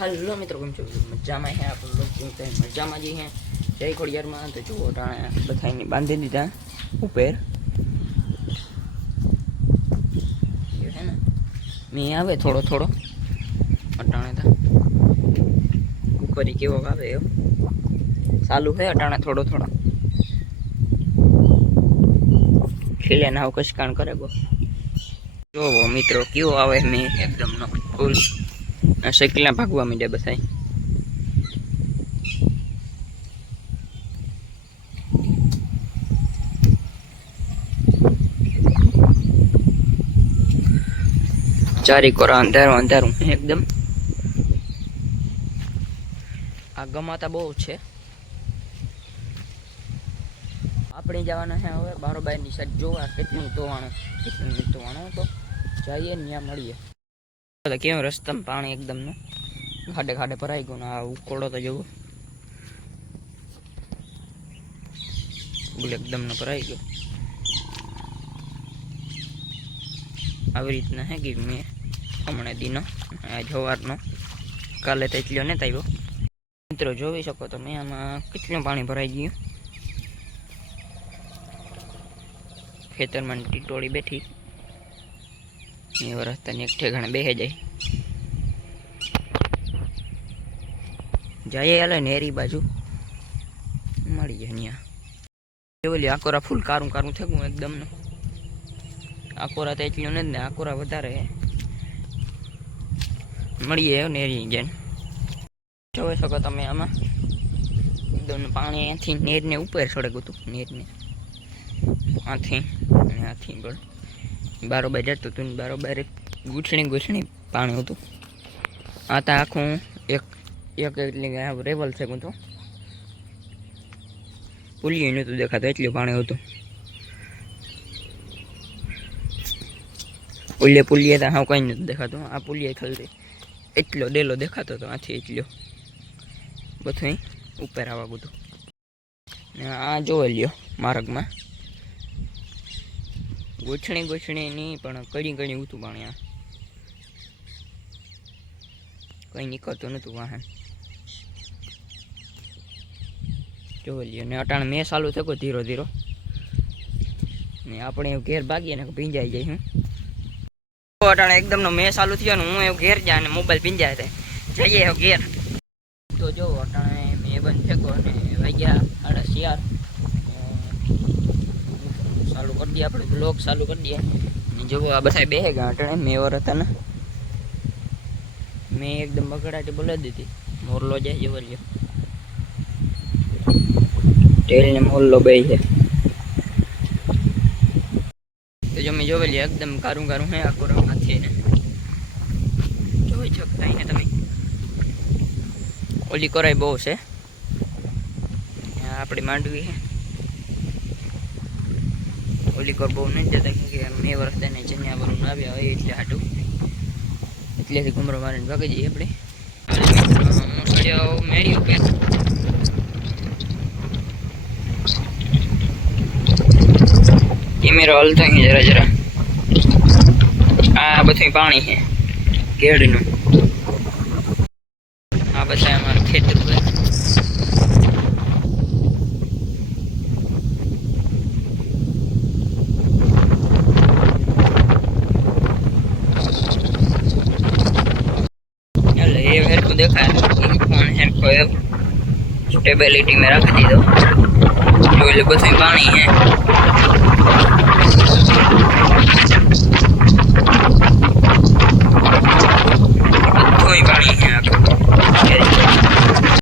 hello मित्रों केम छो मजा में है आप लोग मजा में जी हैं जय खोड़ियार में तो जुओ टाणे बधाई बांधी दीधा ऊपर ये है ना मैं आवे थोड़ो थोड़ो अटाणे था ऊपर केवो आवे चालू है अटाणे थोड़ो थोड़ा खिले ना कश कान करे गो जो मित्रों क्यों आवे मैं एकदम न फूल साइकिल भागवा मीडे बधाई चारी कोरा अंधारू अंधारू एकदम आ गमाता बहु छे આપણે જવાના છે હવે બારોબાઈની સાઈડ જોવા કેટલું ધોવાણું તો જઈએ ને ત્યાં મળીએ તો કેવો રસ્તામાં પાણી એકદમ નું ખાડે ખાડે ભરાઈ ગયું ને આ ઉકોળો તો જવો એકદમ નો ભરાઈ ગયો આવી રીતના હે કે મેં હમણાં દીનો જવારનો કાલે તો એટલો ને આવ્યો મિત્રો જોઈ શકો તમે આમાં કેટલું પાણી ભરાઈ ગયું खेतर में टीटोड़ी बैठी रस्ता ने एक ठेकाणे बेहे जाए हाल नेरी बाजू मळी जाए जोली आकोरा फूल कारू कारू थे एकदम न आकोरा तो एटलो ने आकोरा वधारे मळीए नेरी जाए जोई सको तमे आमा एकदम पाणी अहींथी नेर ने ऊपर चढ़े गयुं नेर ने आथी आथी पर बारोबार जतो तो बारोबार गुछणी पानी होतुं आता आखुं एक एक एटले रेवल छे तो पुलिये नहोतुं देखातुं एटલું पाणी होतुं पुलिये तो हाव कई नहोतुं देखातुं आ पुलिये खाली एटलो डेलो देखातो तो आथी एटलो बधुं ऊपर आवा गयुं आ जोई ल्यो मार्ग में गुछणी नहीं पण कड़ी कड़ी ऊतुं पाणी आ कई निकलतुं नहोतुं वाहन जोई ल्यो ने अटाणे मैं चालू थयो धीरो धीरो ने आपणे घेर भागीए ने भींजाई जाय हूँ अटाणे एकदम नो मैं चालू थयो ने हूँ घेर जाए ने मोबाइल भींजाय जाए जईए घेर तो जो अटाणे मैं बंद थयो ने वाग्या 4:30 चालू कर दिया अपने ब्लॉग चालू कर दिया जो आ बस बेहे गया अटणे मेवर था ना मैं एकदम बगड़ाटी बोला दी थी मोरलो जाए जो लियो टेल ने मोरलो बे है तो जो मैं जो लिया एकदम कारू कारू है आकोरा हाथी ने જોઈ શકતા હે તમે ઓલી કોરાઈ બહુ છે આપણી માંડવી है ओली कोर बहु नहीं जाता क्योंकि मैं वर्ष देने चनिया वरून आव्या होय એટલે હાટુ એટલેથી ગુમરો મારીને ભાગી જઈએ આપણે મુસળિયો મેળી ઉપર કેમેરો હલતો અહીં જરા જરા આ બધું પાણી છે કેડનું આ બધા અમારું ખેતર પર देखा है स्टेबिलिटी में रख दी दो जो बस पानी है